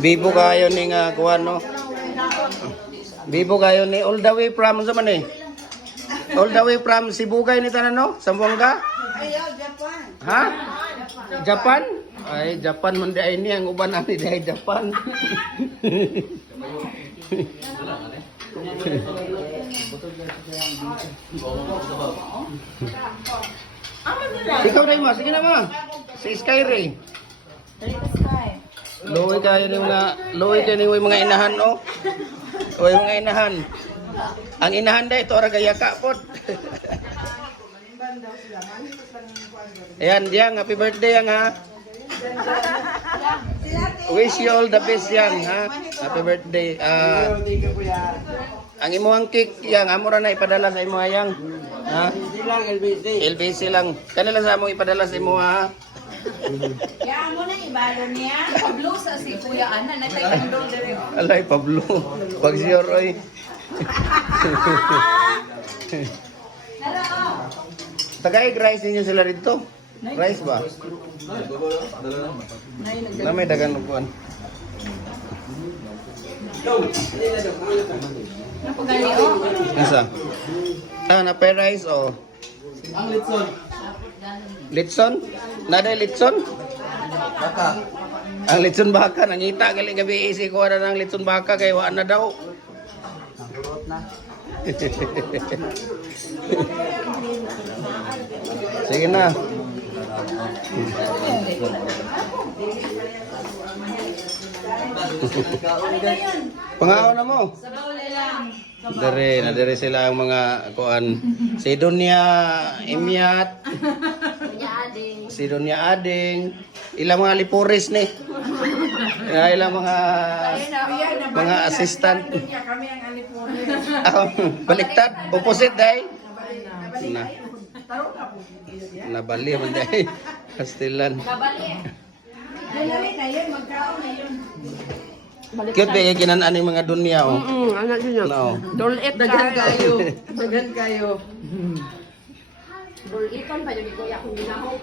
Bibo kayo ni nga kuan no. Bibo kayo ni all the way from sa man eh. All the way from Sibugay ni tanan no, Zamboanga? Ayaw, Japan. Ha? Japan? Ay, Japan man di ay ni ang uban ani di Japan. Ikaw na mo, sige na mo. Si Skyray. Loy kayo ni mga inahan no. Oy mga inahan. Ang inahan day ito ara gaya ka pot. Ayan, Yang, happy birthday Yang ha. Wish you all the best Yang ha. Happy birthday. Ang imuhang cake Yang, amo ra na ipadala sa imo Yang. Ha? LBC lang. Kanila sa amo ipadala sa imo ha. Kaya mo na ibalo niya. Pablo sa si Kuya Ana na kay Pablo dere. Alay Pablo. Pag siyor oy. Tagay rice ninyo sila dito. Rice ba? Na may dagan upuan. Napagali oh. Nasa? Na pay rice o. Ang litson. Litson? Naday litson? Baka. Ang litson baka nangita gali gabi isi ko na ng litson baka kay wa na daw. Durot na. Sige na. Pangaon na mo. Sabaw lang. Dere sila ang mga kuan. Si Dunya Imyat, Kuya Ading. si Dunya Ading, ilang mga lipuris ni. Ilang mga assistant. Kami ang alipore. Baliktad, opposite day. Na. Nabali man day. Pastilan. Kabali. Yan na rin na yun, magkaon na yun. Cute ba yung kinanaan ng mga dunya oh. Anak niyo. No. Dolet Dagan kayo. Dagan kayo. Buliton pa yung kuya kong ginahok.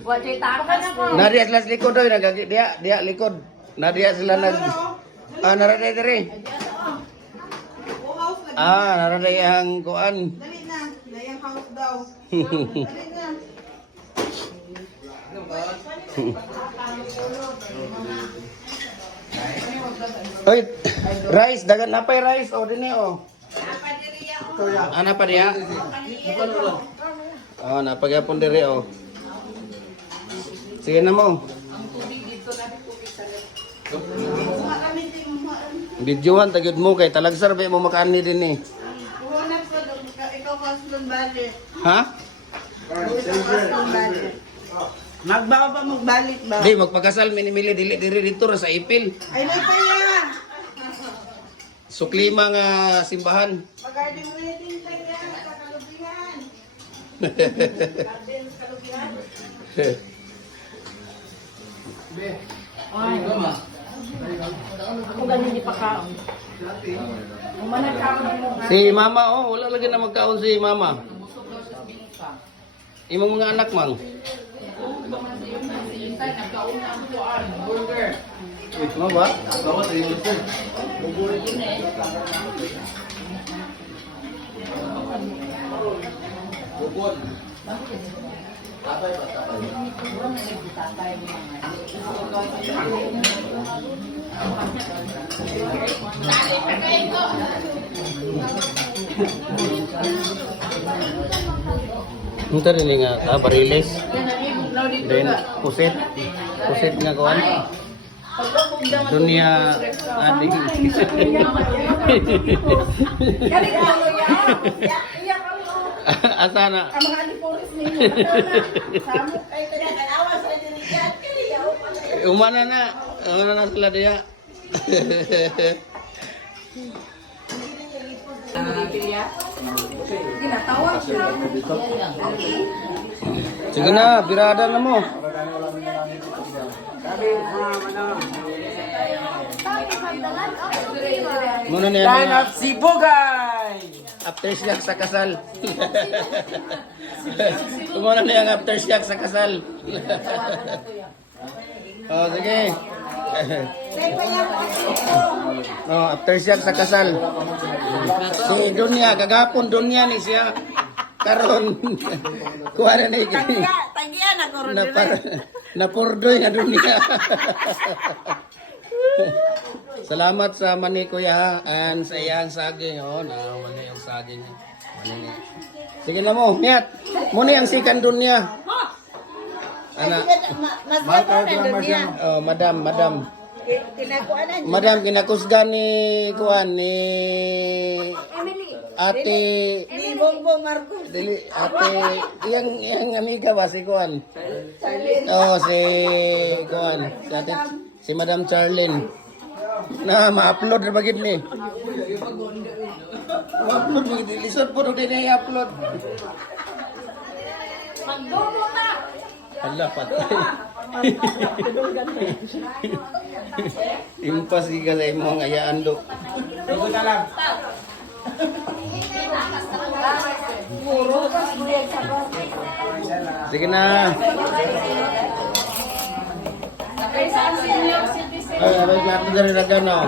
Wa jay takas ko. Nariya sila sa likod oy, nagagi dia likod. Nariya sila nag naraday diri. Naraday ang kuan. Dali na. Layang house daw. Dali na. Oy, rice dagan napay rice o dinhi o. Ana pa diya? Oh, napagyapon diri o. Sige na mo. Videohan tagyud mo kay talagsar ba mo makaani din ni. Kuhanan ko, ikaw Kaslon Bali. Ha? Kaslon Bali. Magbawa pa magbalik ba? Di magpakasal minimili dili diri dito ra sa Ipil. Ay, na pa yan. Suklima nga simbahan. Mag-garden mo na din yan sa Kalubingan. Garden sa Kalubingan. Ako ganun di pa kaon. Umanag kaon mo. Si mama oh, wala lagi na magkaon si mama. Imong mga anak mang. Ano ba? Bawat ay litson. Bubon. Tatay ba? Ito rin nga bariles. Then pusit. Pusit nga kuan. Dunia ading. Kali ka mo yan. Iyak ako. Asa na? Ang mga aliporis ninyo. Samok kayo kaya kanawa sa diligat. Kaya ako pala. Umana na sila dia. Ginatawag siya. Sige na, birada na mo. Muna na yan mga Sibugay! aftershock sa kasal. Muna na yung aftershock sa kasal. Oh, sige. Say pa lang ako. Oh, aftershock sa kasal. Si Dunya, kagapon Dunya ni siya. Karon kuha na ni Tagian ako ron na dire. napurdoy na Dunya. Salamat sa mani kuya ha, and sa iyang saging. Oh, na mani yung saging. Mani. Sige na mo, Miat. Muna yung sikan Dunya. Ana, Mas gato na doon niya. oh, madam. Kinakuha na niya. Madam, kinakusgan ni kuan ni Ate Ni Bongbong Marcos. Dili, ate, iyang amiga ba si Kuan? Oo, si Kuan. Si Madam Charlene. Na, ma-upload na bagid ni. Ma-upload bagid ni. Lisod po din na i-upload. Magdumo na. Hala, patay. Impas ka sa imong ayaan do. Sige na. Ay, abay plato na rin agad no.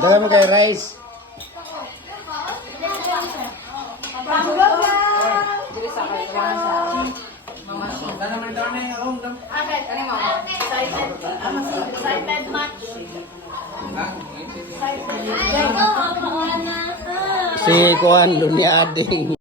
Dala mo kay rice. Si Kuan Dunia Ading.